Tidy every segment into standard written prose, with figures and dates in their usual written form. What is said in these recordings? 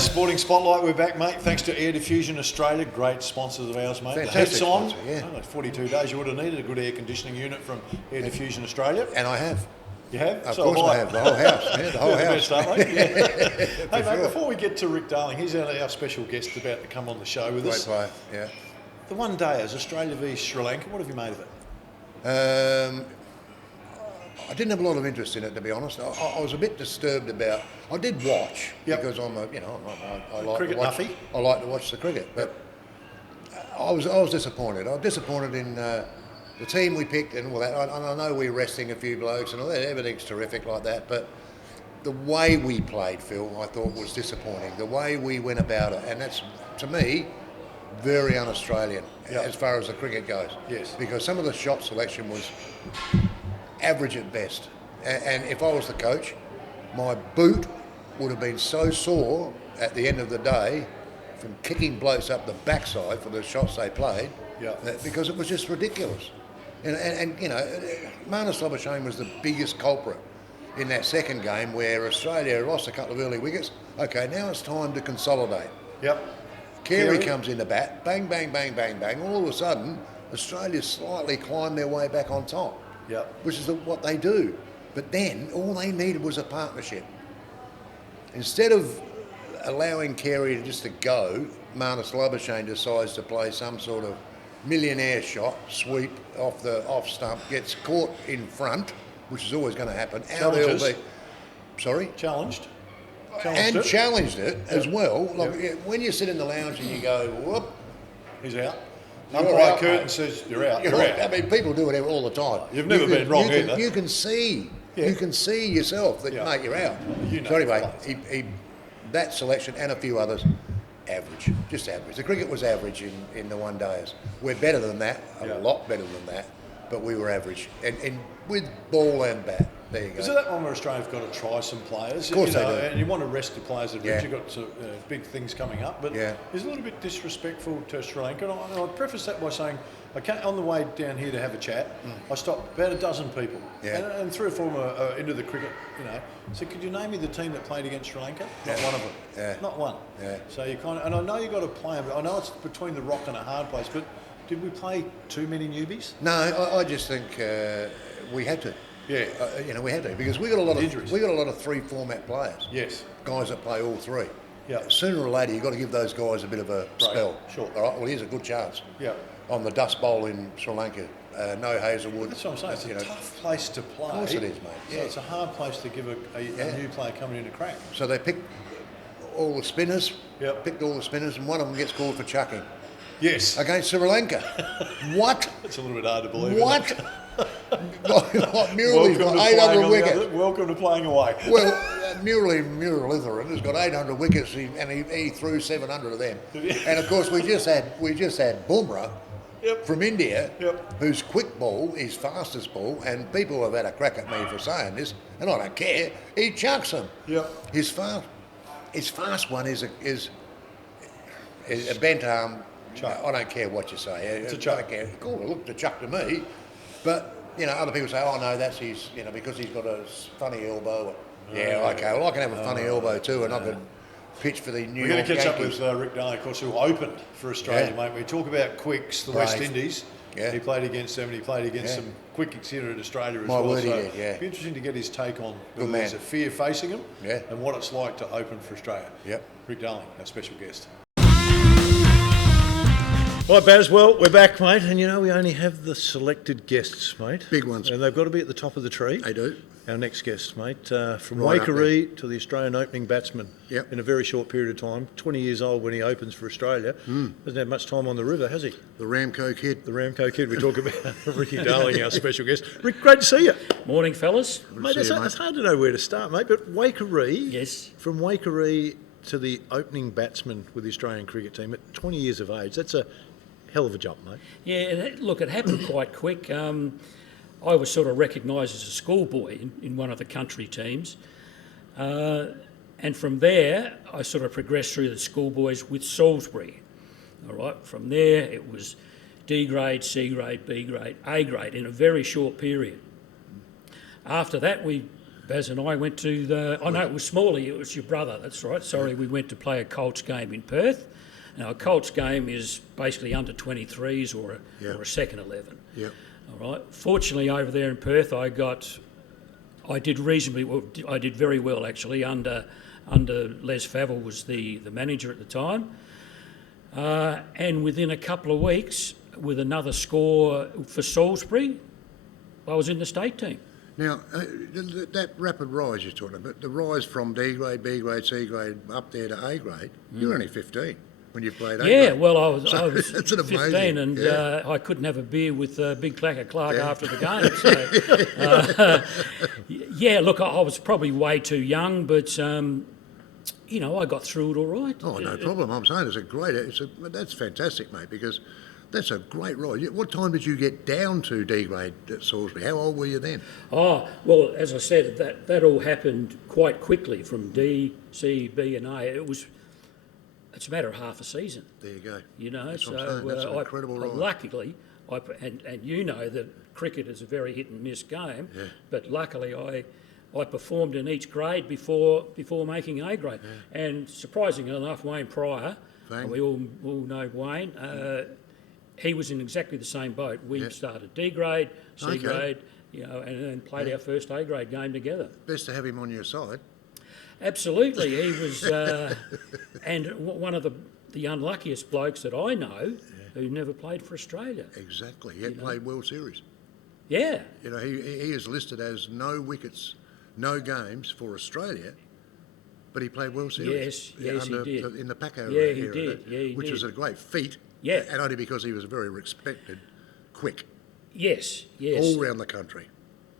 Bazz, Sporting Spotlight, we're back, mate. Thanks to Air Diffusion Australia, great sponsors of ours, mate. Fantastic The heat's on. sponsor, yeah. Oh, 42 days, you would have needed a good air conditioning unit from Air Diffusion Australia. And I have. You have? Of course I have. The whole house. Yeah, the whole Yeah, house. the best, aren't we? Yeah. Hey, mate, sure. before we get to Rick Darling, he's our special guest about to come on the show with Great us. player, yeah. The one day as Australia v Sri Lanka, what have you made of it? I didn't have a lot of interest in it, to be honest. I was a bit disturbed about. I did watch because I'm a, I like Cricket to watch. nuffy. I like to watch the cricket, but I was disappointed. I was disappointed in the team we picked and all that. And I know we're resting a few blokes and all that. Everything's terrific like that, but the way we played, Phil, I thought was disappointing. The way we went about it, and that's to me very un-Australian as far as the cricket goes. Yes. Because some of the shot selection was average at best. And if I was the coach, my boot would have been so sore at the end of the day from kicking blokes up the backside for the shots they played, because it was just ridiculous. And Marnus Labuschagne was the biggest culprit in that second game where Australia lost a couple of early wickets. Okay, now it's time to consolidate. Yep. Carey comes in the bat, bang, bang, bang, bang, bang. All of a sudden, Australia slightly climbed their way back on top, which is what they do. But then, all they needed was a partnership. Instead of allowing Carey just to go, Marnus Labuschagne decides to play some sort of millionaire shot, sweep off stump, gets caught in front, which is always going to happen. Challenged it as well. Like when you sit in the lounge and you go, whoop, he's out. Umpire Curtin says you're out. You're out. I mean, people do it all the time. You've never been wrong either. You can see. Yeah. You can see yourself that, mate, you're out. So anyway, he that selection and a few others, average, just average. The cricket was average in the one days. We're better than that, a lot better than that, but we were average. And with ball and bat, there you go. Is it that one where Australia's got to try some players? Of course they do. And you want to rest the players that you've got big things coming up, but it's a little bit disrespectful to Sri Lanka. And I'll preface that by saying, on the way down here to have a chat, I stopped about a dozen people, and 3 or 4 of them are into the cricket, So could you name me the team that played against Sri Lanka? Not one of them. Not one. So you and I know you got to play them. I know it's between the rock and a hard place, but did we play too many newbies? No, I just think we had to. We had to because we got a lot of injuries. We got a lot of 3 format players. Yes, guys that play all 3. Yeah. Sooner or later, you've got to give those guys a bit of a spell. Sure. All right. Well, here's a good chance. Yeah. On the Dust Bowl in Sri Lanka, no Hazelwood. That's what I'm saying. It's a tough place to play. Of course it is, mate. So it's a hard place to give a new player coming in a crack. So they picked all the spinners. Picked all the spinners, and one of them gets called for chucking. Yes. Against Sri Lanka. What? It's a little bit hard to believe. What? Murali's got 800 wickets. Welcome to playing away. Well, Muralitharan has got 800 wickets, and he threw 700 of them. And of course, we just had Bumrah from India, whose quick ball is fastest ball, and people have had a crack at me for saying this, and I don't care. He chucks them. His fast one is a bent arm. Chuck. I don't care what you say. It's a chuck. Cool, it looked a chuck to me. But, other people say, oh, no, that's his, because he's got a funny elbow. Okay, well, I can have a funny elbow too, and I could pitch for the New York Yankees. We're going to catch up with Rick Darling, of course, who opened for Australia, mate. We talk about quicks, the West Indies. He played against them, and he played against some quicks here in Australia as well. Word, it'd be interesting to get his take on whether there's a fear facing him and what it's like to open for Australia. Rick Darling, our special guest. Right, Bazz, well, we're back, mate, and we only have the selected guests, mate. Big ones. And they've got to be at the top of the tree. They do. Our next guest, mate, from Waikerie to the Australian opening batsman in a very short period of time, 20 years old when he opens for Australia. Hasn't had much time on the river, has he? The Ramco kid. The Ramco kid. We talk about Ricky Darling, our special guest. Rick, great to see you. Morning, fellas. Mate, it's hard to know where to start, mate, but Waikerie, from Waikerie to the opening batsman with the Australian cricket team at 20 years of age, that's a hell of a jump, mate. Yeah, look, it happened quite quick. I was sort of recognised as a schoolboy in one of the country teams. And from there, I sort of progressed through the schoolboys with Salisbury. All right, from there it was D grade, C grade, B grade, A grade in a very short period. After that, we Bazz and I went to no, it was Smalley, it was your brother, that's right. Sorry, we went to play a Colts game in Perth. Now, a Colts game is basically under 23s or a second 11. Yep. All right. Fortunately, over there in Perth, I did reasonably well. I did very well, actually, under Les Favell was the manager at the time. And within a couple of weeks, with another score for Salisbury, I was in the state team. Now, that rapid rise you're talking about, the rise from D grade, B grade, C grade, up there to A grade, you're only 15 when you played A grade. Yeah, well, I was that's 15 and I couldn't have a beer with Big Clacker Clark after the game. So, look, I was probably way too young, but, I got through it all right. Oh, no problem. I'm saying that's fantastic, mate, because that's a great ride. What time did you get down to D grade at Salisbury? How old were you then? Oh, well, as I said, that all happened quite quickly from D, C, B and A. It's a matter of half a season. There you go. That's what I'm saying. That's an incredible ride. Luckily, and you know that cricket is a very hit and miss game, but luckily I performed in each grade before making A grade. Yeah. And surprisingly enough, Wayne Pryor, and we all know Wayne, he was in exactly the same boat. We started D grade, C grade, and then played our first A grade game together. Best to have him on your side. Absolutely, he was, and one of the unluckiest blokes that I know who never played for Australia. Exactly, he played World Series. Yeah. He is listed as no wickets, no games for Australia, but he played World Series. Yes, he did. In the Paco era. He did. Yeah, he which did. was a great feat. Yeah. And only because he was very respected, quick. Yes. All around the country.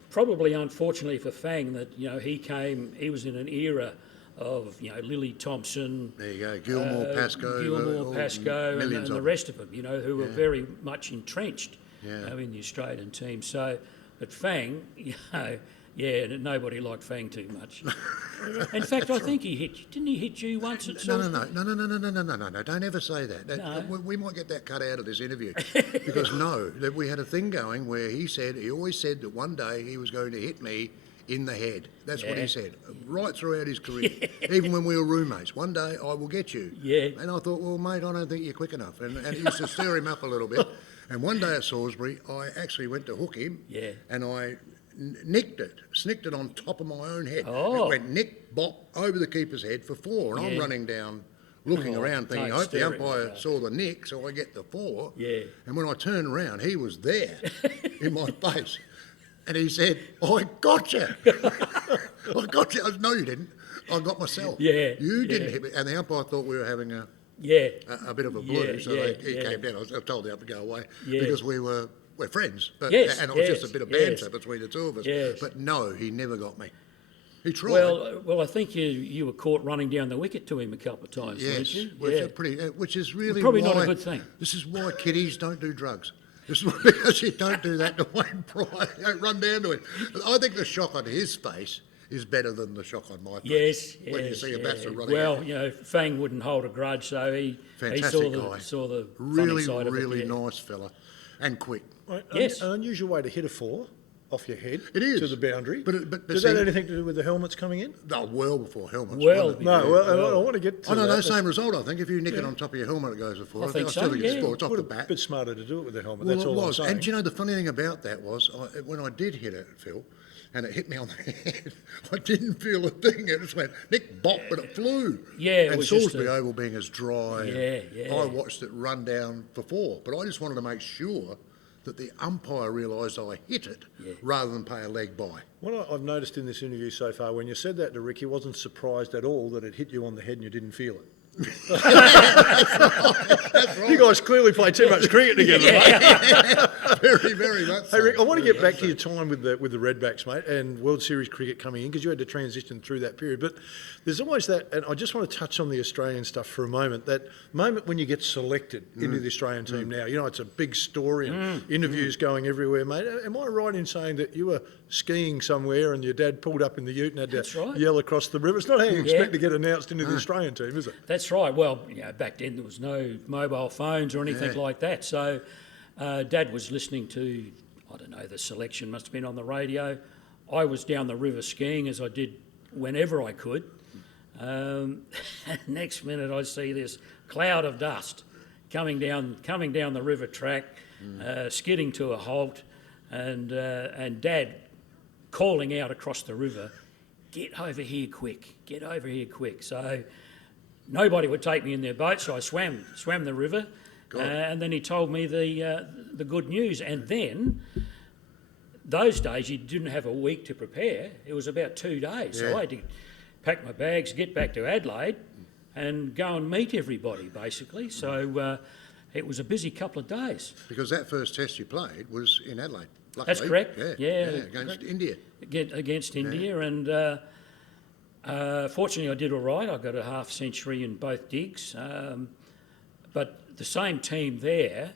Probably, unfortunately for Fang, that he was in an era of Lily Thompson. There you go, Gilmore, Pascoe, and the rest of them. Who were very much entrenched in the Australian team. So, but Fang, nobody liked Fang too much. In fact, I think didn't he hit you once at Salisbury? No, don't ever say that. We might get that cut out of this interview. Because that we had a thing going where he always said that one day he was going to hit me in the head. That's what he said, right throughout his career. Even when we were roommates. One day I will get you. Yeah. And I thought, well, mate, I don't think you're quick enough. And he used to stir him up a little bit. And one day at Salisbury, I actually went to hook him. Yeah. And I snicked it on top of my own head. Oh. It went nick, bop, over the keeper's head for 4, and I'm running down, looking around, thinking, I hope the umpire saw the nick, so I get the 4. Yeah. And when I turned around, he was there in my face. And he said, I got you. I got you. I said, no, you didn't. I got myself. Yeah. You didn't hit me. And the umpire thought we were having a bit of a blue, so he came down. I told the umpire to go away because we're friends, and it was just a bit of banter between the two of us. Yes. But no, he never got me. He tried. Well, I think you were caught running down the wicket to him a couple of times, weren't you? Which is really probably not a good thing. This is why kiddies don't do drugs. This is because you don't do that to Wayne Pryor. You don't run down to him. I think the shock on his face is better than the shock on my face. Yes, when you see a batsman running. Well, Fang wouldn't hold a grudge, so he saw the really, funny side of it. Really nice fella, and quick. Yes, an unusual way to hit a 4 off your head. It is to the boundary. But does that have anything to do with the helmets coming in? No, well before helmets. I want to get to that. Same result. I think if you nick it on top of your helmet, it goes before. I think so. I still think it's off the bat. A bit smarter to do it with the helmet. Well, that's all it was. I'm saying. And do you know the funny thing about that was when I did hit it, Phil, and it hit me on the head, I didn't feel a thing. It just went nick, bop, but it flew. Yeah, and Salisbury Oval being as dry, I watched it run down for 4. But I just wanted to make sure that the umpire realised I hit it rather than pay a leg by. What I've noticed in this interview so far, when you said that to Rick, he wasn't surprised at all that it hit you on the head and you didn't feel it. That's right. You guys clearly play too much cricket together, mate. Very, very much so. Hey, Rick, I want to get back to your time with the Redbacks, mate, and World Series cricket coming in, because you had to transition through that period. But there's always that, and I just want to touch on the Australian stuff for a moment, that moment when you get selected into the Australian team now. It's a big story and interviews going everywhere, mate. Am I right in saying that you were skiing somewhere and your dad pulled up in the ute and had to yell across the river? It's not how you expect to get announced into the Australian team, is it? That's right. Well, back then there was no mobile phones or anything like that. So Dad was listening to, I don't know, the selection must have been on the radio. I was down the river skiing as I did whenever I could. Next minute I see this cloud of dust coming down the river track, skidding to a halt, and Dad calling out across the river, "Get over here quick! Get over here quick!" So nobody would take me in their boat, so I swam the river, and then he told me the good news. And then those days you didn't have a week to prepare; it was about 2 days. So I had to pack my bags, get back to Adelaide, and go and meet everybody basically. So it was a busy couple of days. Because that first test you played was in Adelaide. Luckily. That's correct. Yeah, against India. Against India, and fortunately I did all right. I got a half century in both digs. But the same team there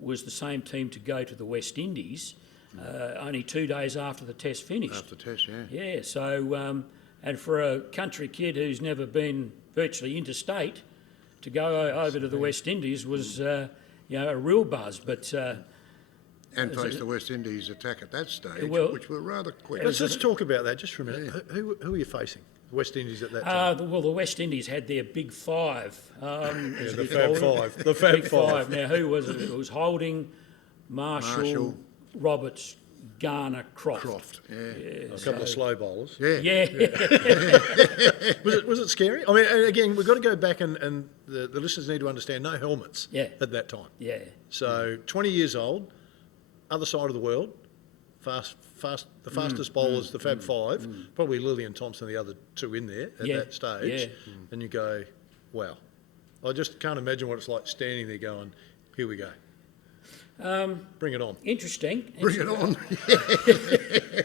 was the same team to go to the West Indies only 2 days after the test finished. After the test, yeah. Yeah, so, and for a country kid who's never been virtually interstate, to go over to the West Indies was, a real buzz. But and face the West Indies attack at that stage, which were rather quick. Let's talk about that just for a minute. Who are you facing? The West Indies at that time? The West Indies had their big five. The Fab Five. The Fab Five. Now, who was it? It was Holding, Marshall, Roberts, Garner, Croft. Yeah. A couple of slow bowlers. Yeah. Was it scary? I mean, again, we've got to go back and the listeners need to understand no helmets at that time. Yeah. So 20 years old, other side of the world, the fastest bowlers, the Fab Five, probably Lilly and Thompson, the other two in there at that stage. Yeah. And you go, wow. I just can't imagine what it's like standing there going, here we go. Bring it on. Interesting. Bring it on.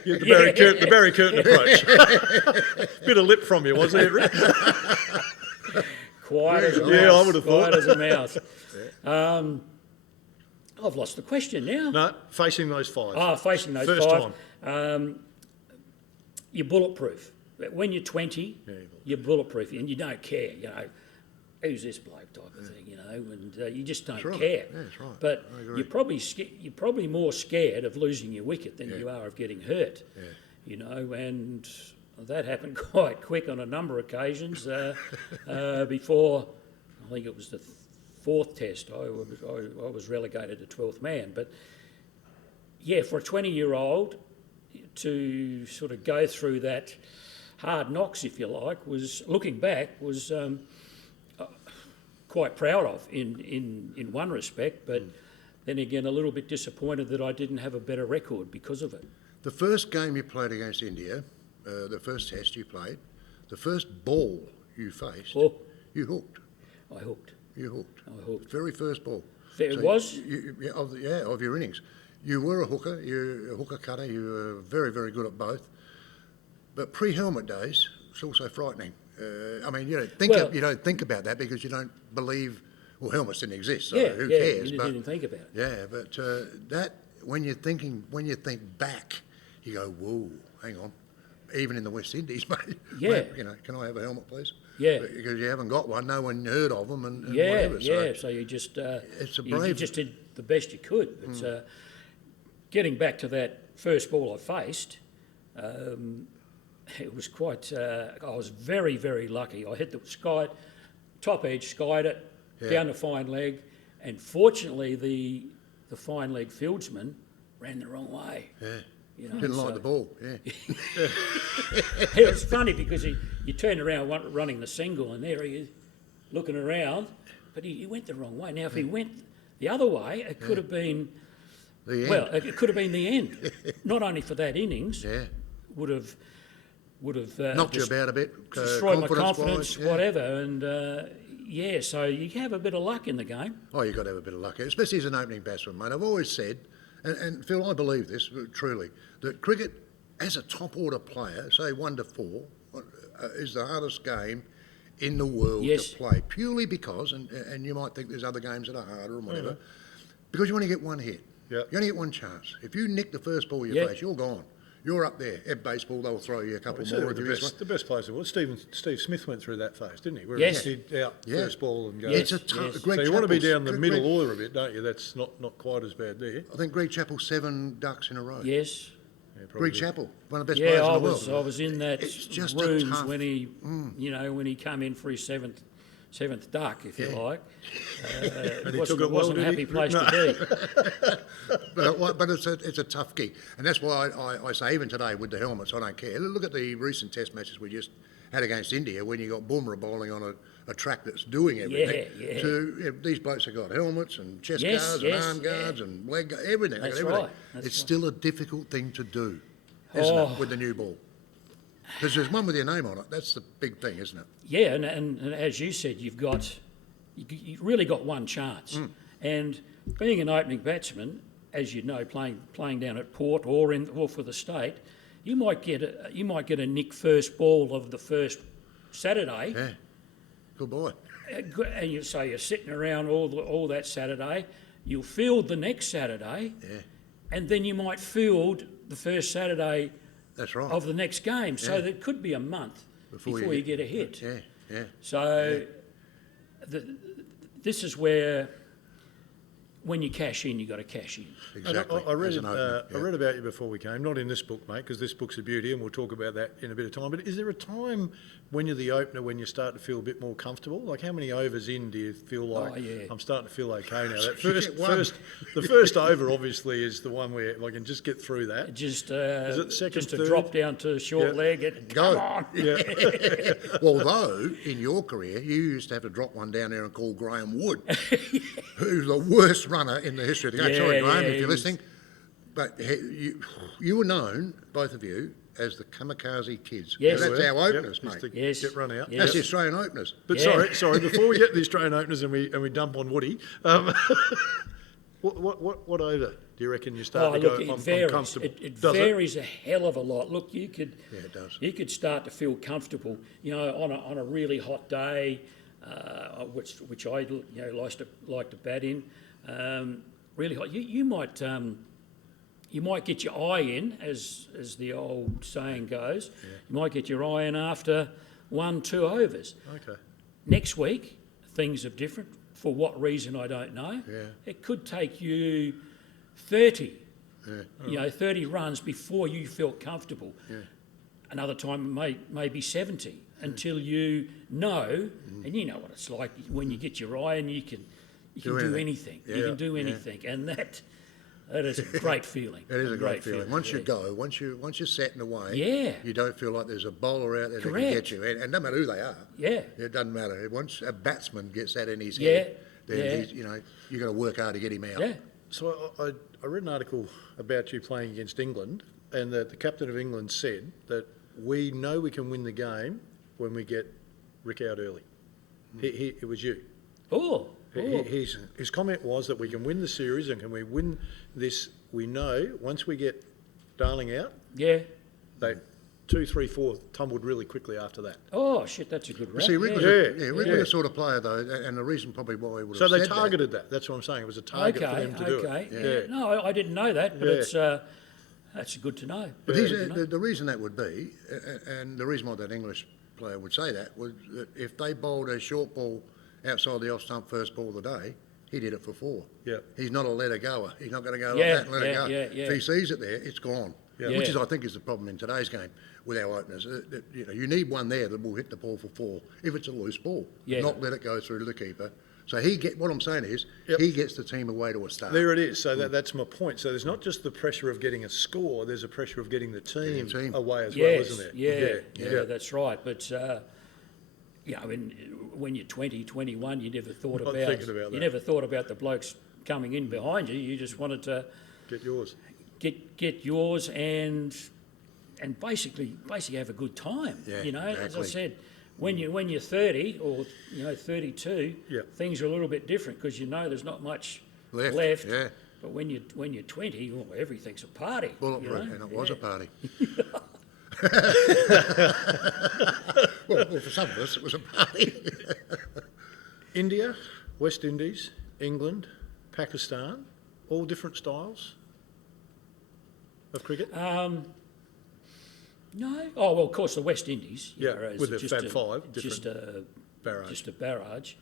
The Barry Curtin approach. Bit of lip from you, wasn't it, Rick? Quiet as a mouse. Yeah, I would have thought. Quiet as a mouse. I've lost the question now. No, facing those five. Facing those First five. time. You're bulletproof. When you're 20, you're bulletproof, and you don't care, who's this bloke type of thing, and you just don't care. Yeah, that's right. But you're probably more scared of losing your wicket than you are of getting hurt. Yeah. And that happened quite quick on a number of occasions. Before, I think it was the fourth test, I was relegated to 12th man. But yeah, for a 20-year-old to sort of go through that hard knocks, if you like, was looking back was quite proud of in one respect, but then again a little bit disappointed that I didn't have a better record because of it. The first game you played against India, the first test you played, the first ball you faced, you hooked. I hooked. You hooked. I hooked. Very first ball. It was? Of your innings. You were a hooker, you're a hooker cutter, you were very, very good at both. But pre-helmet days, it's also frightening. You don't think about that because you don't believe. Well, helmets didn't exist, so who cares? You didn't think about it. Yeah, but that when you think back, you go, whoa, hang on. Even in the West Indies, mate. Yeah. Can I have a helmet, please? Yeah. Because you haven't got one, no one heard of them, and whatever. Yeah. So you just it's a brave. You just did the best you could. But getting back to that first ball I faced. It was quite. I was very, very lucky. I hit the top edge, skied it down the fine leg, and fortunately the fine leg fieldsman ran the wrong way. Yeah, didn't like the ball. Yeah, it was funny because you turned around running the single, and there he is looking around, but he went the wrong way. Now, if he went the other way, it could have been. The end. Well, it could have been the end. Not only for that innings, would have knocked you about a bit, destroyed my confidence, whatever, and so you have a bit of luck in the game. Oh, you've got to have a bit of luck, especially as an opening batsman, mate. I've always said, and Phil, I believe this truly, that cricket, as a top order player, say 1 to 4, is the hardest game in the world to play, purely because, and you might think there's other games that are harder and whatever, because you only get one hit. Yep. You only get one chance. If you nick the first ball you face, you're gone. You're up there. At baseball, they'll throw you a couple more. The best players in the world. Steve Smith went through that phase, didn't he? Where he'd out first ball and go. It's a tough. So you want to be down the middle order a bit, don't you? That's not quite as bad there. I think Greg Chappell 7 ducks in a row. Yes. probably. Greg Chappell, one of the best players in the world. I was in that It's just rooms tough. when he, when he came in for his seventh duck, if you like. It wasn't a happy place to be. But it's a tough gig, and that's why I say even today with the helmets, I don't care. Look at the recent Test matches we just had against India when you got Bumrah bowling on a track that's doing everything. Yeah. So these blokes have got helmets and chest guards and arm guards and leg guards, everything. That's everything. right. It's still a difficult thing to do, isn't it, with the new ball? Because there's one with your name on it. That's the big thing, isn't it? Yeah, and as you said, you've really got one chance. And being an opening batsman, as you know, playing down at Port or for the state, you might get a nick first ball of the first Saturday. Yeah, good boy. And you're sitting around all that Saturday. You'll field the next Saturday. Yeah, and then you might field the first Saturday. That's right. Of the next game, so there could be a month before you get a hit. Yeah. So this is where, when you cash in, you got to cash in. Exactly. I read about you before we came, not in this book, mate, because this book's a beauty, and we'll talk about that in a bit of time. But is there a time when you're the opener when you start to feel a bit more comfortable? Like, how many overs in do you feel like I'm starting to feel okay now? That the first over obviously is the one where I can just get through that. Just is it second, just a third? drop down to short leg and Go. come on. Yeah. Although in your career you used to have to drop one down there and call Graham Wood, who's the worst runner in the history of the game. Sorry, Graham, if you're listening. But you were known, both of you, as the kamikaze kids. Yes. Now, that's our openers, Just to mate. get run out. Yes. That's the Australian openers. But sorry, before we get to the Australian openers and we dump on Woody, what over do you reckon you start to go? It I'm varies. comfortable. It varies a hell of a lot. Look, it does. You could start to feel comfortable, on a really hot day, which I like to bat in. Really hot. You might get your eye in, as the old saying goes. Yeah. You might get your eye in after 1-2 overs. Okay. Next week, things are different. For what reason, I don't know. Yeah. It could take you 30, 30 runs before you feel comfortable. Yeah. Another time it may be 70 until you know, and you know what it's like when you get your eye and you can do anything. Yeah. You can do anything, and that is a great feeling. It is a great feeling. Once you go, once you're setting away, you don't feel like there's a bowler out there that can get you. And no matter who they are, it doesn't matter. Once a batsman gets that in his head, then you've got to work hard to get him out. Yeah. So I read an article about you playing against England, and that the captain of England said that we know we can win the game when we get Rick out early. It was you. His comment was that we can win the series, and can we win this, we know once we get Darling out, they 2, 3, 4 tumbled really quickly after that. Oh shit, that's a good rap. See, Rick was a sort of player though, and the reason probably why he would have So they said targeted that. That's what I'm saying. It was a target for them to do it. Yeah. No, I didn't know that, but that's good to know. But the reason that would be, and the reason why that English player would say that, was that if they bowled a short ball outside the off stump first ball of the day, he did it for 4. Yeah. He's not a let it goer. He's not going to go like that and let it go. Yeah. If he sees it there, it's gone. Yeah. Which is, I think, is the problem in today's game with our openers. You need one there that will hit the ball for 4 if it's a loose ball, not let it go through to the keeper. So what I'm saying is, he gets the team away to a start. There it is. So that's my point. So there's not just the pressure of getting a score, there's a pressure of getting the team away as well, isn't there? Yeah, that's right. But when you're 20, 21, you never thought about that. You never thought about the blokes coming in behind you. You just wanted to get yours. Get yours and basically have a good time. Exactly. As I said, when you're 30 or 32, things are a little bit different because there's not much left. Yeah. But when you're 20, everything's a party. Bulletproof, and it was a party. well, for some of us, it was a party. India, West Indies, England, Pakistan, all different styles of cricket? No. Oh, well, of course, the West Indies. With the Fab Five. Just a barrage. Just a barrage.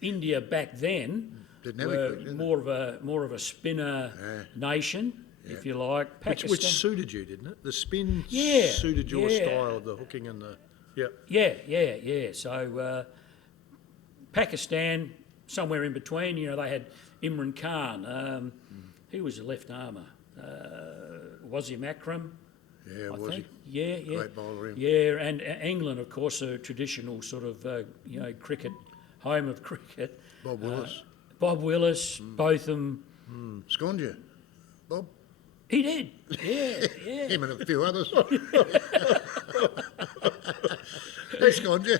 India back then were more of a spinner nation. if you like. Pakistan. Which suited you, didn't it? The spin suited your style, the hooking and the... Yeah. So Pakistan, somewhere in between, they had Imran Khan. He was a left armer. Wasim Akram. Yeah, I was think. he? Yeah. Great bowler, him. Yeah, and England, of course, a traditional sort of, cricket, home of cricket. Bob Willis. Bob Willis, Botham. Sconed you, Bob? He did. Yeah. Him and a few others. He sconed you.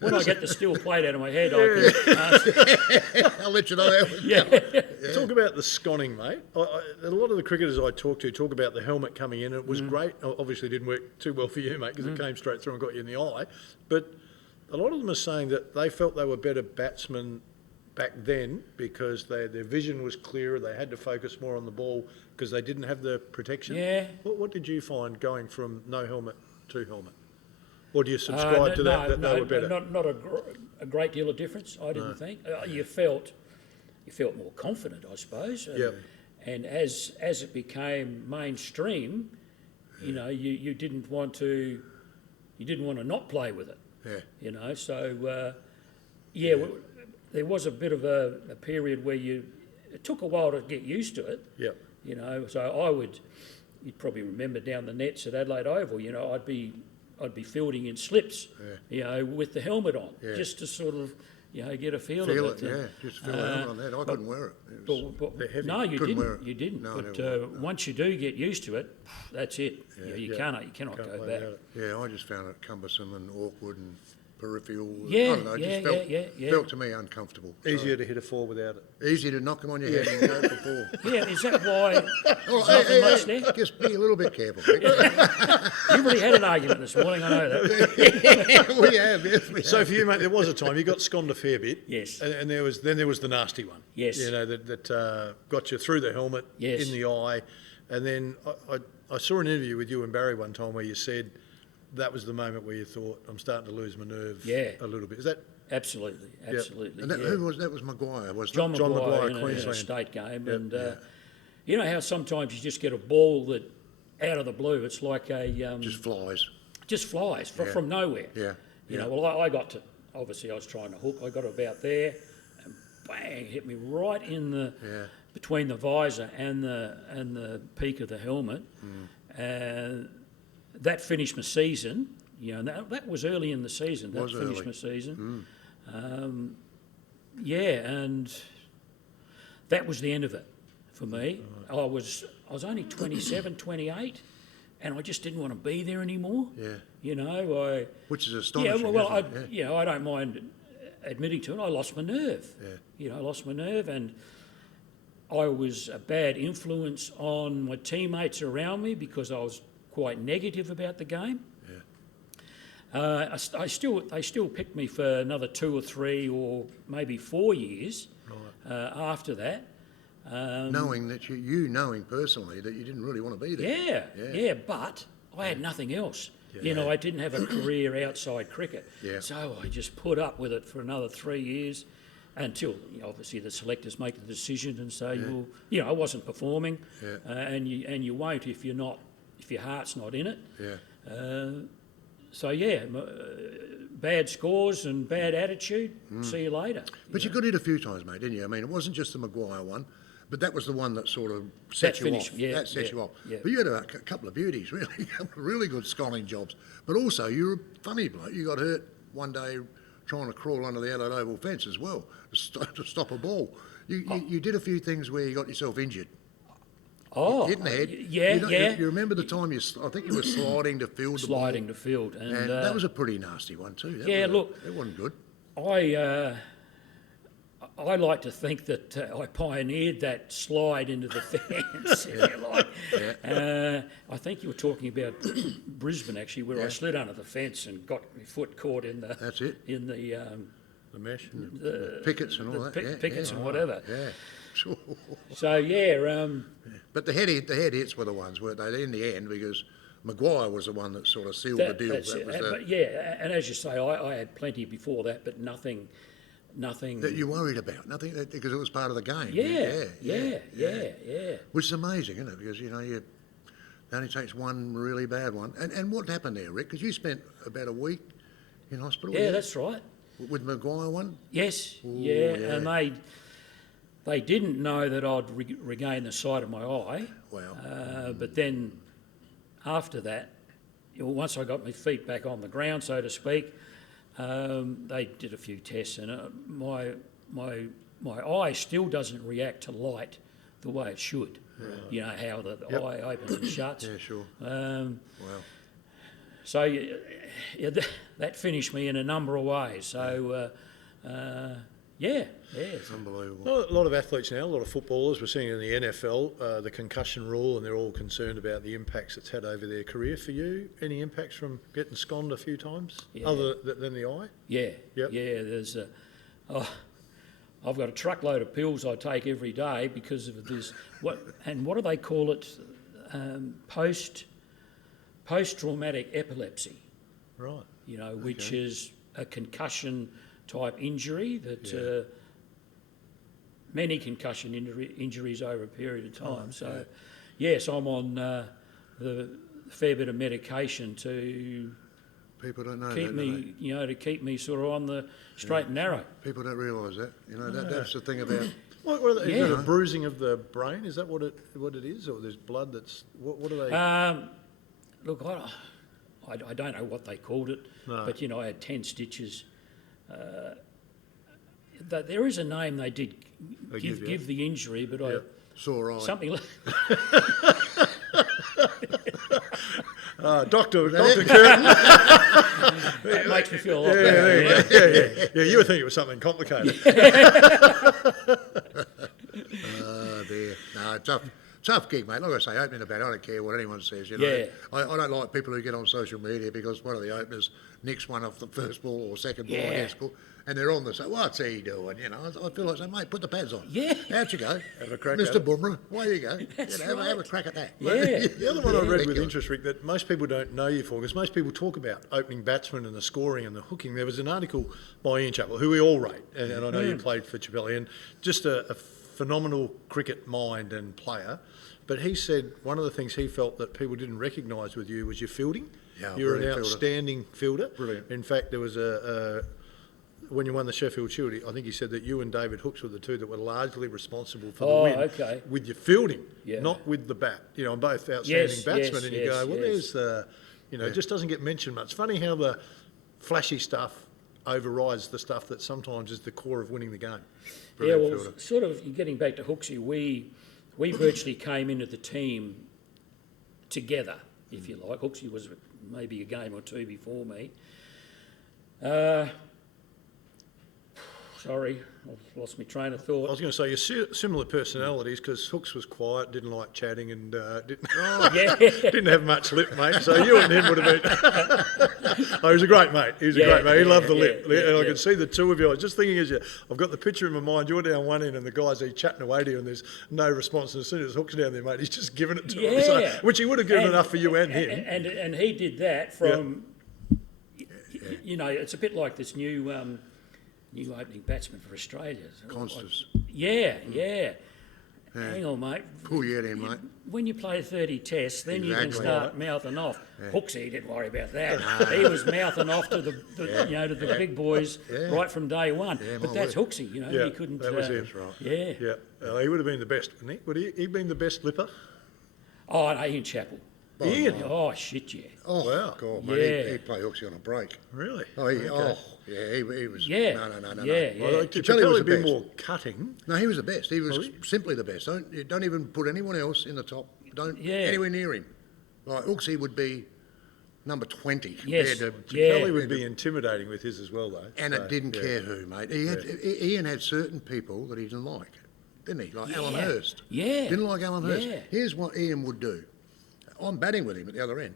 When I get the steel plate out of my head, I can... I'll let you know that. Talk about the sconning, mate. A lot of the cricketers I talk to talk about the helmet coming in. It was great. Obviously, it didn't work too well for you, mate, because it came straight through and got you in the eye. But a lot of them are saying that they felt they were better batsmen back then because their vision was clearer. They had to focus more on the ball because they didn't have the protection. Yeah. What did you find going from no helmet to helmet? Or do you subscribe to that they were better? Not a great deal of difference, I didn't think. You felt more confident, I suppose. And as it became mainstream, you didn't want to not play with it. Yeah. So there was a bit of a period where it took a while to get used to it. Yeah. So you'd probably remember down the nets at Adelaide Oval, I'd be fielding in slips, with the helmet on, just to sort of, get a feel of it. Just feel the helmet on that. I couldn't wear it. They're heavy. No, you Couldn't didn't. wear it. You didn't. No, I but never wore it. once you do get used to it, that's it. You cannot Can't go play back. without it. Yeah, I just found it cumbersome and awkward and peripheral. Yeah, I don't know, yeah, just yeah. felt to me uncomfortable. Easier to hit a four without it. Easy to knock them on your head and go for four. Yeah, is that why Oh, there's nothing much there? Just be a little bit careful. Vic. You really had an argument this morning, I know that. We have, yes, we So have. for you, mate, there was a time you got sconed a fair bit. Yes. And there was the nasty one. Yes. That got you through the helmet, Yes. in the eye, and then I saw an interview with you and Barry one time where you said that was the moment where you thought, I'm starting to lose my nerve a little bit. Is that... Absolutely. And who was that? Was Maguire, wasn't John it? Maguire in a Queensland. state game. And you know how sometimes you just get a ball that, out of the blue, it's like a... Just flies. From nowhere. Yeah. Well, I got to... Obviously, I was trying to hook. I got about there, and bang, hit me right in the... between the visor and the peak of the helmet. And that finished my season. And that was early in the season. That finished my season. And that was the end of it for me. I was only 27, 28, and I just didn't want to be there anymore. Which is astonishing. I don't mind admitting to it. I lost my nerve. I lost my nerve, and I was a bad influence on my teammates around me because I was quite negative about the game. They still picked me for another 2 or 3 or maybe 4 years after that. Knowing that knowing personally that you didn't really want to be there. Yeah, but I had nothing else. I didn't have a career outside cricket. So I just put up with it for another 3 years until obviously the selectors make the decision and say, well, I wasn't performing, and you won't if your heart's not in it. Bad scores and bad attitude. See you later. But you got it a few times, mate, didn't you? I mean, it wasn't just the Maguire one, but that was the one that sort of set you off. That set you off. But you had a couple of beauties, really, really good sculling jobs. But also, you were a funny bloke. You got hurt one day trying to crawl under the Adelaide Oval fence as well to stop a ball. You did a few things where you got yourself injured. Hitting the head. You remember the time I think you were sliding to field the ball. Sliding to field. And that was a pretty nasty one too. That wasn't good. I like to think that I pioneered that slide into the fence, if you like. I think you were talking about Brisbane, actually, where I slid under the fence and got my foot caught in the... That's it. In the mesh, the pickets and all that. Pickets and whatever. Sure. So, But the head hits were the ones, weren't they, in the end, because Maguire was the one that sort of sealed the deal. And as you say, I had plenty before that, but nothing nothing. That you worried about, nothing, because it was part of the game. Yeah. Which is amazing, isn't it? Because, you know, it only takes one really bad one. And what happened there, Rick? Because you spent about a week in hospital. Yeah, that's right. With Maguire one? Yes, Ooh, and they didn't know that I'd regain the sight of my eye. Wow. But then after that, once I got my feet back on the ground, so to speak, they did a few tests, and my eye still doesn't react to light the way it should. Right. You know how the eye opens and shuts. Yeah, sure. Wow. So that finished me in a number of ways. So It's unbelievable. A lot of athletes now, a lot of footballers, we're seeing in the NFL, the concussion rule, and they're all concerned about the impacts it's had over their career. For you, any impacts from getting sconed a few times, other than the eye? Yeah, Yep. yeah. There's I've got a truckload of pills I take every day because of this. What do they call it? Post-traumatic epilepsy. Right. You know, which is a concussion type injury that many concussion injuries over a period of time. So, yes, I'm on the fair bit of medication to People don't know keep that, me, do they? you know, to keep me sort of on the straight and narrow. People don't realise that. You know, that's the thing about... What are they, is it a bruising of the brain? Is that what it is? Or there's blood that's... What are they... Look, I don't know what they called it, but, you know, I had 10 stitches. There is a name they did give the injury, but Sore eye. something like... Dr. Curtin. That makes me feel a lot better. Yeah, you would think it was something complicated. Dear. No, tough gig, mate. Like I say, opening a bat, I don't care what anyone says, you know. Yeah. I don't like people who get on social media because one of the openers nicks one off the first ball or second ball, I guess, and they're on the say, what's he doing? You know, I feel like saying, mate, put the pads on. Yeah. Out you go. Have a crack Mr. at it. Bumrah, away you go. That's You know, have a crack at that. Yeah. The other one I read with interest, Rick, that most people don't know you for, because most people talk about opening batsmen and the scoring and the hooking. There was an article by Ian Chappell, who we all rate, and I know you played for Chappelli, and just a phenomenal cricket mind and player. But he said one of the things he felt that people didn't recognise with you was your fielding. Yeah, You're an brilliant outstanding fielder. Brilliant. In fact, there was when you won the Sheffield Shield, I think he said that you and David Hooks were the two that were largely responsible for the win with your fielding, not with the bat. You know, both outstanding batsmen. And you go, well, there's the, you know, it just doesn't get mentioned much. Funny how the flashy stuff overrides the stuff that sometimes is the core of winning the game. Brilliant fielder. Sort of getting back to Hooksy, we virtually came into the team together, if you like. Hooksy was maybe a game or two before me. Sorry, I've lost my train of thought. I was going to say you're similar personalities, because Hooks was quiet, didn't like chatting, and didn't have much lip, mate. So you and him would have been. He was a great mate. He loved the lip. And I could see the two of you. I was just thinking I've got the picture in my mind. You're down one end, and the guy's chatting away to you, and there's no response. And as soon as Hook's down there, mate, he's just giving it to him. So, which he would have given enough for you and him. And he did that from. You know, it's a bit like this new opening batsman for Australia. Constance. Hang on, mate. Pull your head in, mate. When you play 30 tests, then you can start mouthing off. Hooksy didn't worry about that. He was mouthing off to the big boys right from day one. But that's Hooksy, you know. He couldn't. That was him, right? Yeah. He would have been the best, wouldn't he? Would he been the best lipper? Oh, no, Ian Chappell. Ian? Oh, shit, yeah. Oh, wow. God, mate, he'd play Hooksy on a break. Really? He was... Yeah. No. Well, Chappelli was a bit more cutting. No, he was the best. He was simply the best. Don't even put anyone else in the top. Don't anywhere near him. Like, Hooksy would be number 20 compared to... Chappelli would be intimidating with his as well, though. And it didn't care who, mate. Ian had certain people that he didn't like, didn't he? Like Alan Hurst. Yeah. Didn't like Alan Hurst. Yeah. Here's what Ian would do. I'm batting with him at the other end.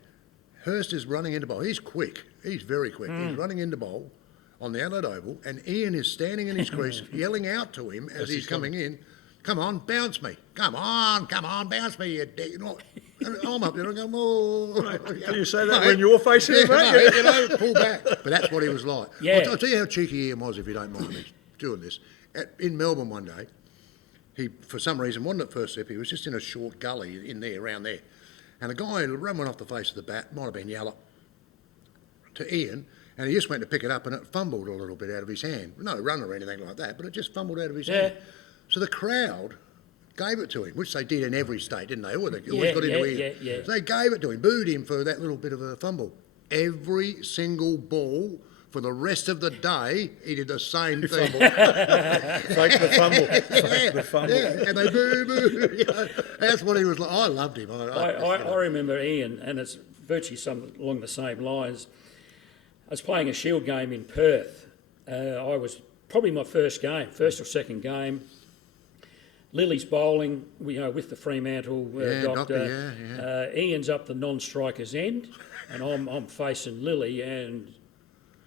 Hurst is running into bowl. He's quick. He's very quick. He's running into bowl on the Adelaide Oval, and Ian is standing in his crease, yelling out to him as he's coming in, "Come on, bounce me. Come on, bounce me, you dick." And I'm up there and go, "Oh." Can you say that when you're facing him, mate? You know, pull back. But that's what he was like. Yeah. I'll tell you how cheeky Ian was, if you don't mind me. doing this. In Melbourne one day, he, for some reason, wasn't at first step, he was just in a short gully in there, around there. And a guy ran one off the face of the bat, might have been yellow, to Ian, and he just went to pick it up and it fumbled a little bit out of his hand. No run or anything like that, but it just fumbled out of his hand. So the crowd gave it to him, which they did in every state, didn't they? Always got into Ian. So they gave it to him, booed him for that little bit of a fumble. Every single ball for the rest of the day, he did the same thing. Fake the fumble. Fake the fumble. Yeah, and they boo. You know, that's what he was like. I loved him. I remember Ian, and it's virtually along the same lines. I was playing a Shield game in Perth. I was probably my first or second game. Lily's bowling, with the Fremantle doctor. Ian's up the non-striker's end, and I'm facing Lily, and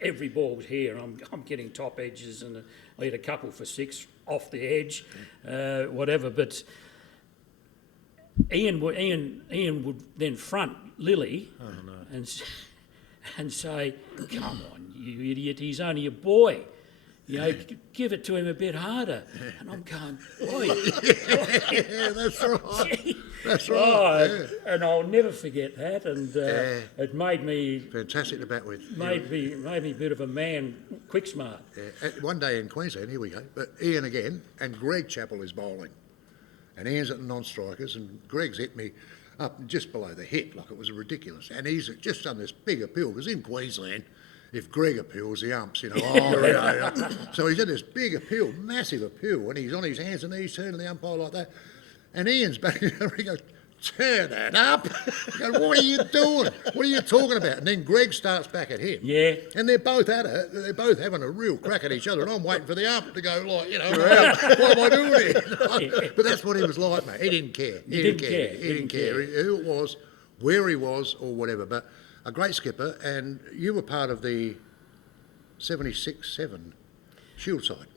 every ball was here, and I'm getting top edges, and I hit a couple for 6 off the edge, whatever. But Ian would then front Lily and say, "Come on, you idiot! He's only a boy. Give it to him a bit harder." And I'm going, "Boy, yeah, that's right. That's right." Oh, and I'll never forget that. And it made me fantastic to bat with. Made me a bit of a man, quick smart. Yeah. One day in Queensland, here we go. But Ian again, and Greg Chappell is bowling, and Ian's at the non-strikers, and Greg's hit me up just below the hip, like it was ridiculous. And he's just done this big appeal because in Queensland, if Greg appeals, the umps, So he's had this big appeal, massive appeal, and he's on his hands and knees turning the umpire like that. And Ian's back there, he goes, "Turn that up." I go, "What are you doing? What are you talking about?" And then Greg starts back at him. Yeah. And they're both at it. They're both having a real crack at each other, and I'm waiting for the ump to go, like, what am I doing here? But that's what he was like, mate. He didn't care. He didn't care who it was, where he was, or whatever. But a great skipper, and you were part of the 76-7 Shield side.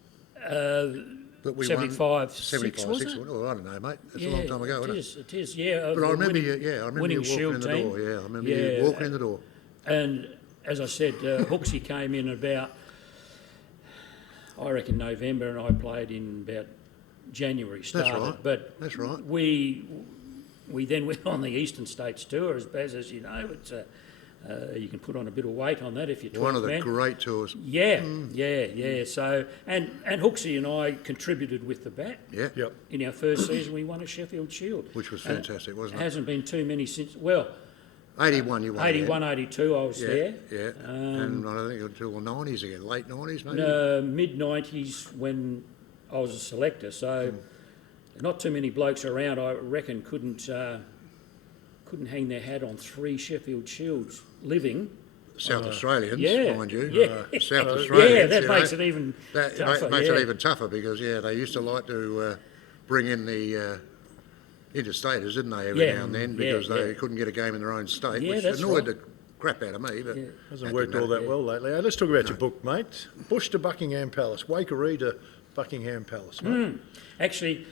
That we 75-6, was it? Oh, I don't know, mate. It's a long time ago, isn't it? It is, yeah. But I remember you walking Shield in the team. door. Yeah, I remember you walking in the door. And as I said, Hooksy came in about, I reckon, November, and I played in about January started. That's right. But that's right. We then went on the Eastern States tour, as Bazz, as you know. It's you can put on a bit of weight on that if you're 12 one of the man. Great tours. Yeah. So and Hooksy and I contributed with the bat. Yeah. Yep. In our first season, we won a Sheffield Shield, which was fantastic, wasn't it? Hasn't been too many since. Well, 81 you won. 81, 82 I was there. Yeah. And I think until the 90s again, late 90s maybe. Mid 90s when I was a selector. So not too many blokes around, I reckon, couldn't hang their hat on 3 Sheffield Shields living. South Australians, mind you. Yeah. South Australians. Yeah, that makes it even tougher. Makes it even tougher because, they used to like to bring in the interstaters, didn't they, every now and then, because they couldn't get a game in their own state, which annoyed the crap out of me. But hasn't worked all that well lately. Let's talk about your book, mate. Bush to Buckingham Palace, Waikerie to Buckingham Palace, mate. Actually,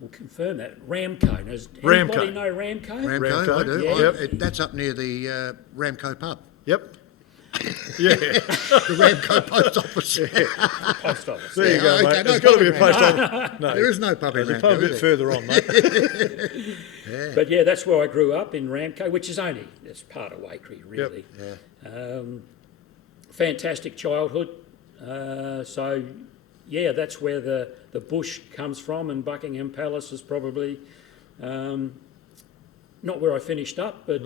we'll confirm that. Ramco. Does anybody know Ramco? Ramco, I do. Yeah. That's up near the Ramco pub. Yep. Yeah. The Ramco post office. Post office. There you go, okay, mate. no There's got to be a pub in post office. No. There is no pub in There's Ramco. a pub a bit further on, mate. But that's where I grew up, in Ramco, which is it's part of Waikerie, really. Yep. Yeah. Fantastic childhood. So that's where the bush comes from, and Buckingham Palace is probably not where I finished up, but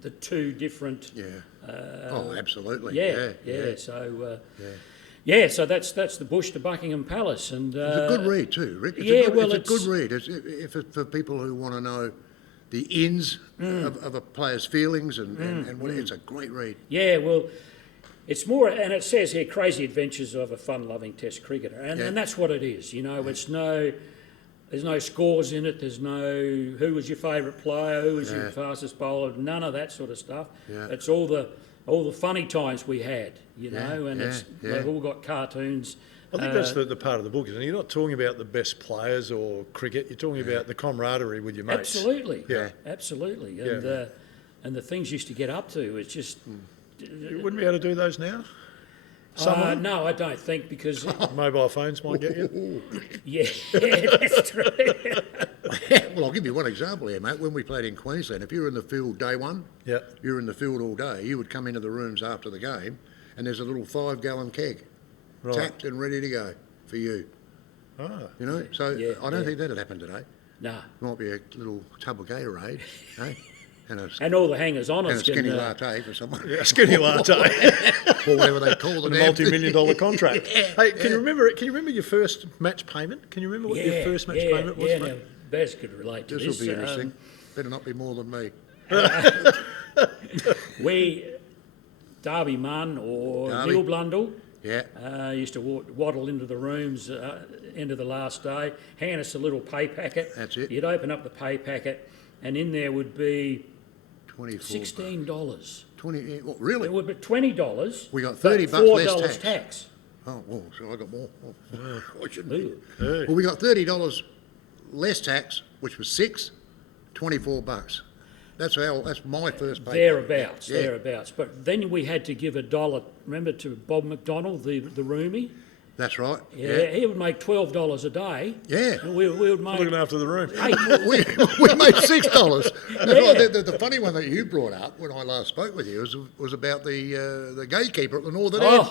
the two different. Yeah. Absolutely. So that's the bush to Buckingham Palace, and it's a good read too, Rick. It's a good read. If for people who want to know the ins of a player's feelings and what it's a great read. Yeah, well, it's more, and it says here, crazy adventures of a fun-loving Test cricketer, and that's what it is. There's no scores in it. There's no who was your favourite player, who was your fastest bowler. None of that sort of stuff. Yeah. It's all the funny times we had, and they've all got cartoons. I think that's the part of the book, isn't it? You're not talking about the best players or cricket. You're talking about the camaraderie with your mates. Absolutely. Yeah. Absolutely. And the things you used to get up to, it's just. You wouldn't be able to do those now? No, I don't think, because Mobile phones might get you. yeah, that's true. Well, I'll give you one example here, mate. When we played in Queensland, if you were in the field day one, you're in the field all day, you would come into the rooms after the game and there's a little 5-gallon keg tapped and ready to go for you. Ah. You know, so I don't think that'd happen today. No. Might be a little tub of Gatorade, eh? And all the hangers on and us a skinny can, latte for someone. Yeah, skinny latte. Or whatever they call the And a damn multi-million-dollar contract. Hey, can you remember your first match payment? Can you remember what your first match payment was? Yeah, now Bazz could relate to This this. will be interesting. Better not be more than me. We, Darby Munn or Darby. Neil Blundell, Yeah. used to waddle into the rooms end of the last day, hand us a little pay packet. That's it. You'd open up the pay packet, and in there would be 24 $16. 20, well, really? It would be $20. We got but $30 less $4 tax. Oh, well, so I got more. Oh, I shouldn't be. Ooh. Well, we got $30 less tax, which was $24. That's my first pay. Thereabouts, Yeah. thereabouts. But then we had to give $1, remember, to Bob McDonald, the roomie? That's right. Yeah, he would make $12 a day. Yeah. And we would make Looking after the room. we made $6. The funny one that you brought up when I last spoke with you was about the gatekeeper at the Northern End.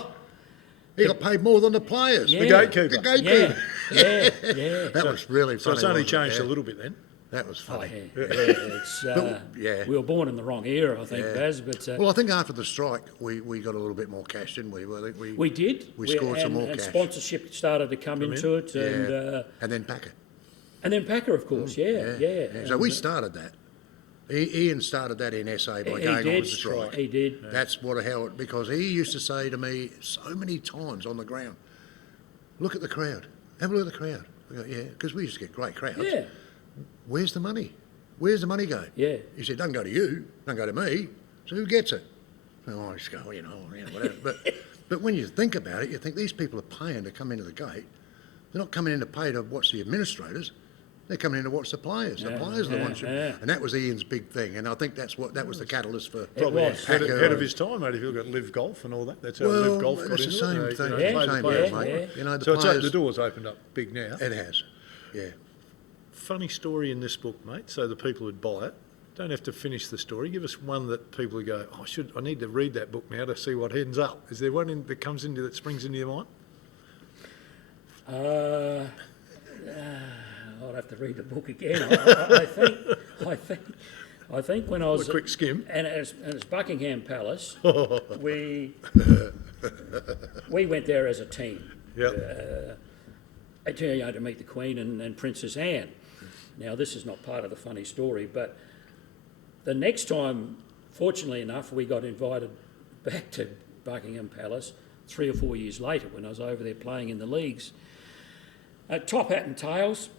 He got paid more than the players. Yeah. The gatekeeper. The gatekeeper. Yeah. That was really So funny. it's only wasn't it? changed Yeah. a little bit then. That was funny. It's, yeah. we were born in the wrong era, I think, Bazz. But Well, I think after the strike, we got a little bit more cash, didn't we? I think we did. We scored some more and cash. sponsorship started to come into it, Yeah. And then Packer. and then Packer, of course. Yeah. So we started that. Ian started that in SA by going on the strike. He did. That's because he used to say to me so many times on the ground, look at the crowd. Have a look at the crowd. I go, yeah, because we used to get great crowds. Yeah. Where's the money? Where's the money go? Yeah. He said, doesn't go to you, doesn't go to me. So who gets it? So I just go, whatever. But when you think about it, you think these people are paying to come into the gate. They're not coming in to pay to watch the administrators. They're coming in to watch the players. The players are the ones who... And that was Ian's big thing. And I think that was the catalyst for... Probably was. ahead of his time, mate, if you look at Live Golf and all that. That's how Live Golf got it's into the same it. thing. Play the Same players, thing, mate. mate. So the door's opened up big now. It has, yeah. Funny story in this book, mate, so the people who'd buy it don't have to finish the story. Give us one that people would go, I need to read that book now to see what ends up. Is there one that comes into that springs into your mind? I'll have to read the book again. I think when I was A quick skim. and as Buckingham Palace, we went there as a team. Yep. To meet the Queen and Princess Anne. Now, this is not part of the funny story, but the next time, fortunately enough, we got invited back to Buckingham Palace 3 or 4 years later when I was over there playing in the leagues. Top hat and tails.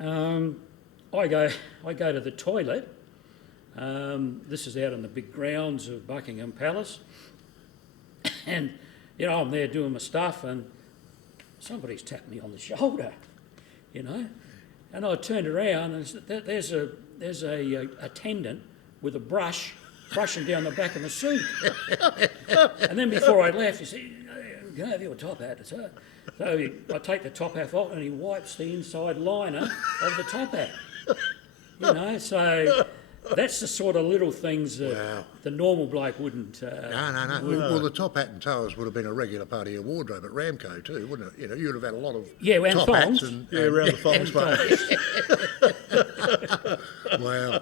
I go to the toilet. This is out in the big grounds of Buckingham Palace. And, I'm there doing my stuff and somebody's tapped me on the shoulder, and I turned around and there's a attendant with a brush brushing down the back of the suit. And then before I left, he said, "Can I have your top hat?" So I take the top hat off and he wipes the inside liner of the top hat. So that's the sort of little things that the normal bloke wouldn't. No. Well, the top hat and tails would have been a regular part of your wardrobe at Ramco too, wouldn't it? You'd have had a lot of and top thongs. hats. Around the thongs, mate. Wow.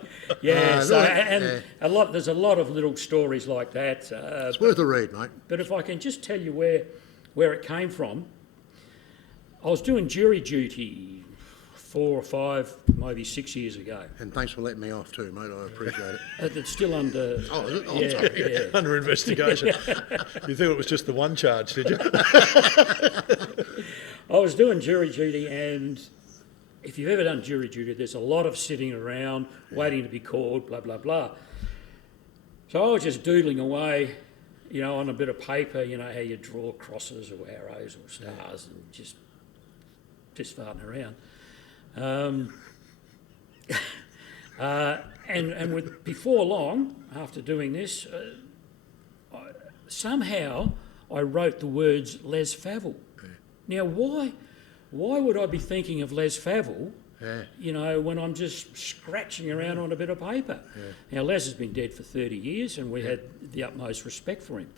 There's a lot of little stories like that. It's worth a read, mate. But if I can just tell you where it came from, I was doing jury duty 4 or 5, maybe 6 years ago. And thanks for letting me off too, mate. I appreciate it. It's still under... Oh, is it? Oh, sorry. Under investigation. You thought it was just the one charge, did you? I was doing jury duty, and if you've ever done jury duty, there's a lot of sitting around, waiting to be called, blah, blah, blah. So I was just doodling away, on a bit of paper, how you draw crosses or arrows or stars, and just farting around. Before long, after doing this, somehow I wrote the words Les Favell. Now, why would I be thinking of Les Favell, when I'm just scratching around on a bit of paper? Now, Les has been dead for 30 years, and we had the utmost respect for him.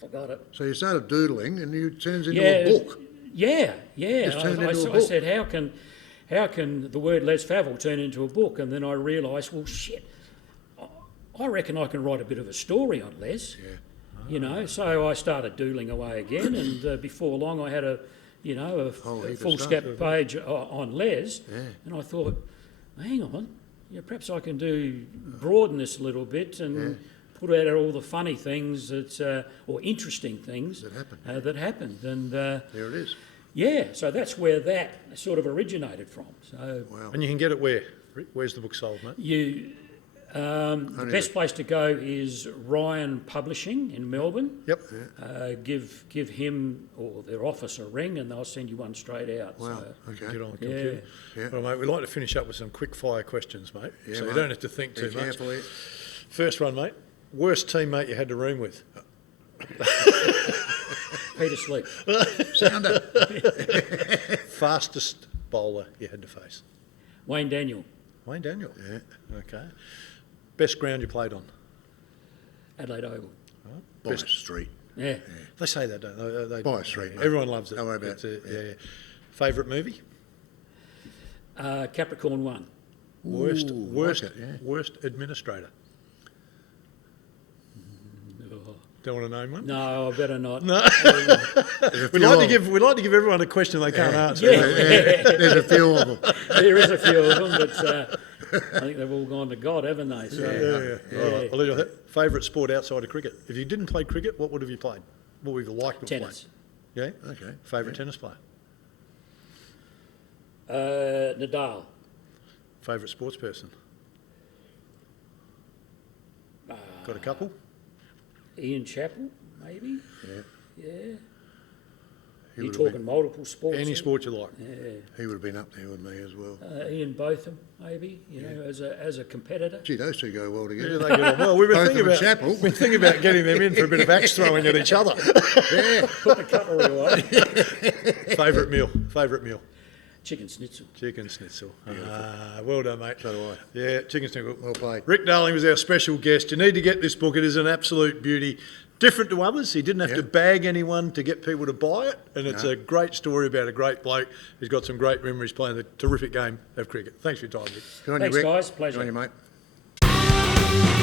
Forgot it. So you started doodling, and it turns into a book. Yeah. I said, how can the word Les Favell turn into a book? And then I realised, well, shit, I reckon I can write a bit of a story on Les. So I started doodling away again, and before long I had a full-step page on Les, and I thought, hang on, perhaps I can broaden this a little bit and put out all the funny things or interesting things that happened, and there it is. Yeah, so that's where that sort of originated from. So, and you can get it where? Where's the book sold, mate? The best place to go is Ryan Publishing in Melbourne. Yep. Give him or their office a ring, and they'll send you one straight out. Wow. So, Okay. Get on the computer. Well, mate, we'd like to finish up with some quick fire questions, mate. So you don't have to think too much. First one, mate. Worst teammate you had to room with? Peter Sleep. Sounder. Fastest bowler you had to face? Wayne Daniel. Wayne Daniel. Yeah. Okay. Best ground you played on? Adelaide Oval. By Street. Yeah. They say that, don't they? By Street. Mate. Everyone loves it. Don't worry about it. Yeah. Favourite movie? Capricorn 1. Worst administrator? Don't want to name one? No, I better not. No. we like to give everyone a question they can't answer. There's a few of them. There is a few of them, but I think they've all gone to God, haven't they? So, All right, I'll leave you with that. Favourite sport outside of cricket? If you didn't play cricket, what would have you played? What would you like to have tennis. played? Yeah? Okay. Favourite tennis player? Nadal. Favourite sports person? Got a couple? Ian Chappell, maybe? Yeah. You're would have talking multiple sports? Any sport you like. Yeah. He would have been up there with me as well. Ian Botham, maybe, as a competitor. Gee, those two go well together. Yeah, they get on well. We've been Both thinking about getting them in for a bit of axe throwing at each other. Put the cutlery away. Favourite meal? Chicken schnitzel. Chicken schnitzel. Well done, mate. So do I. Yeah, chicken schnitzel. Well played. Rick Darling was our special guest. You need to get this book. It is an absolute beauty. Different to others. He didn't have to bag anyone to get people to buy it. And it's a great story about a great bloke who's got some great memories playing the terrific game of cricket. Thanks for your time, Rick. Good on Thanks, you, Rick. guys. Pleasure. Good on you, mate.